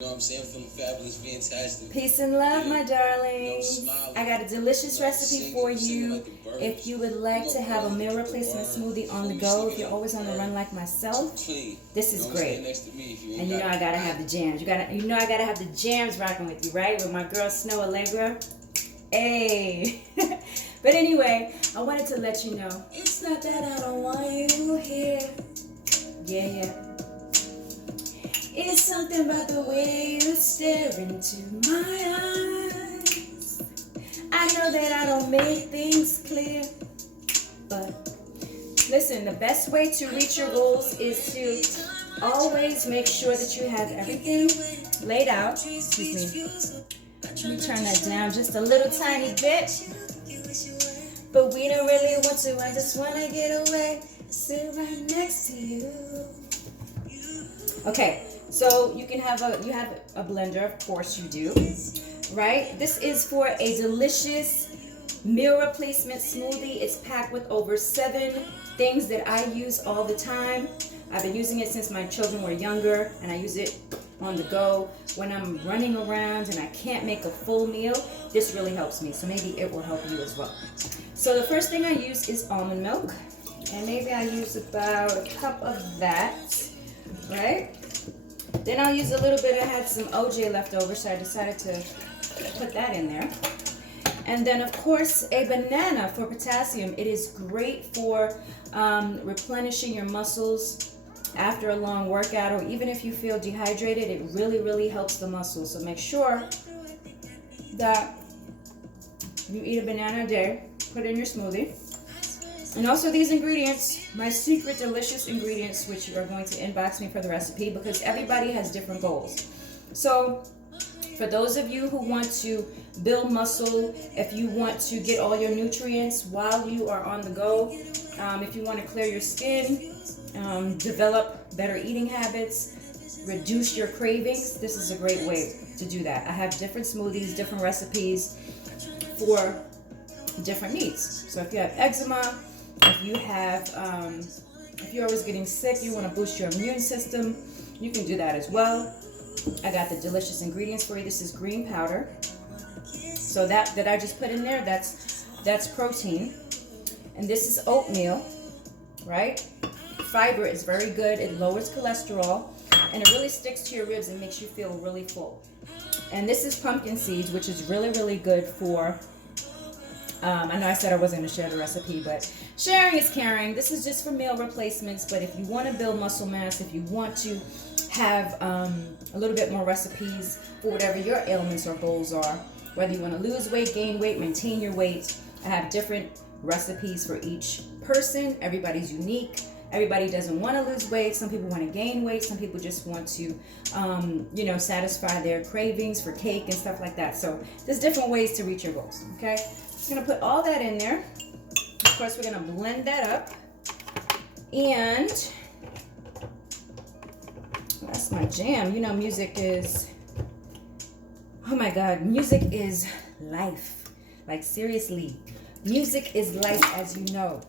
You know what I'm saying? Feeling fabulous, fantastic. Peace and love, my darlings. I got a delicious recipe for you. If you would like to have a meal replacement smoothie on the go, if you're always on the run like myself, this is great. And you know I gotta have the jams. You know I gotta have the jams rocking with you, right? With my girl Snow Allegra. Hey. But anyway, I wanted to let you know, it's not that I don't want you here. Yeah. It's something about the way you stare into my eyes. I know that I don't make things clear, but listen, the best way to reach your goals is to always make sure that you have everything laid out. Excuse me. Let me turn that down just a little tiny bit. But we don't really want to. I just want to get away, sit right next to you. Okay. So you have a blender, of course you do, right? This is for a delicious meal replacement smoothie. It's packed with over 7 things that I use all the time. I've been using it since my children were younger, and I use it on the go when I'm running around and I can't make a full meal. This really helps me, so maybe it will help you as well. So the first thing I use is almond milk, and maybe I use about a cup of that, right? Then I'll use a little bit. I had some OJ left over, so I decided to put that in there. And then, of course, a banana for potassium. It is great for replenishing your muscles after a long workout, or even if you feel dehydrated, it really, really helps the muscles. So make sure that you eat a banana a day. Put it in your smoothie. And also these ingredients, my secret delicious ingredients, which you are going to inbox me for the recipe, because everybody has different goals. So for those of you who want to build muscle, if you want to get all your nutrients while you are on the go, if you want to clear your skin, develop better eating habits, reduce your cravings, this is a great way to do that. I have different smoothies, different recipes for different needs. So if you have eczema, if you have, if you're always getting sick, you want to boost your immune system, you can do that as well. I got the delicious ingredients for you. This is green powder. So that I just put in there, that's protein. And this is oatmeal, right? Fiber is very good. It lowers cholesterol, and it really sticks to your ribs and makes you feel really full. And this is pumpkin seeds, which is really, really good for, I know I said I wasn't going to share the recipe, but sharing is caring. This is just for meal replacements, but if you want to build muscle mass, if you want to have a little bit more recipes for whatever your ailments or goals are, whether you want to lose weight, gain weight, maintain your weight, I have different recipes for each person. Everybody's unique. Everybody doesn't want to lose weight. Some people want to gain weight. Some people just want to, satisfy their cravings for cake and stuff like that. So there's different ways to reach your goals, okay? Just going to put all that in there. Of course, we're going to blend that up. And that's my jam. You know, music is, oh my God, music is life. Like, seriously, music is life, as you know.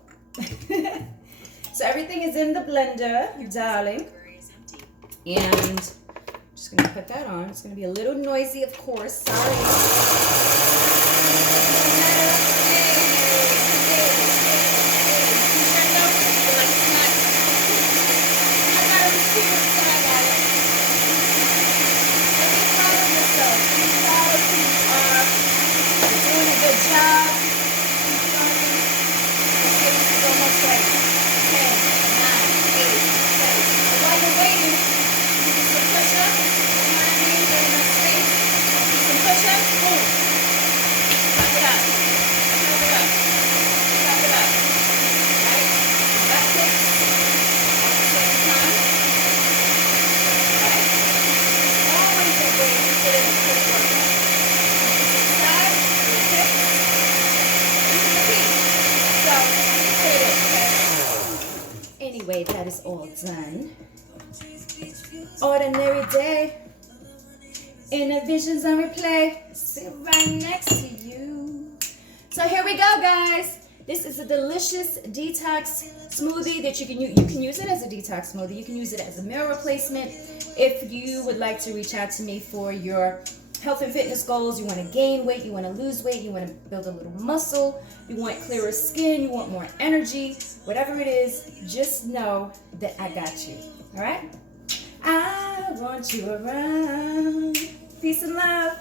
So everything is in the blender, you darling. And I'm just going to put that on. It's going to be a little noisy, of course. Sorry. Anyway, that is all done. Ordinary day in a visions on replay. Sit right next to you. So here we go, guys. This is a delicious detox smoothie that you can use it as a detox smoothie. You can use it as a meal replacement. If you would like to reach out to me for your health and fitness goals, you want to gain weight, you want to lose weight, you want to build a little muscle, you want clearer skin, you want more energy, whatever it is, just know that I got you. All right? I want you around. Peace and love.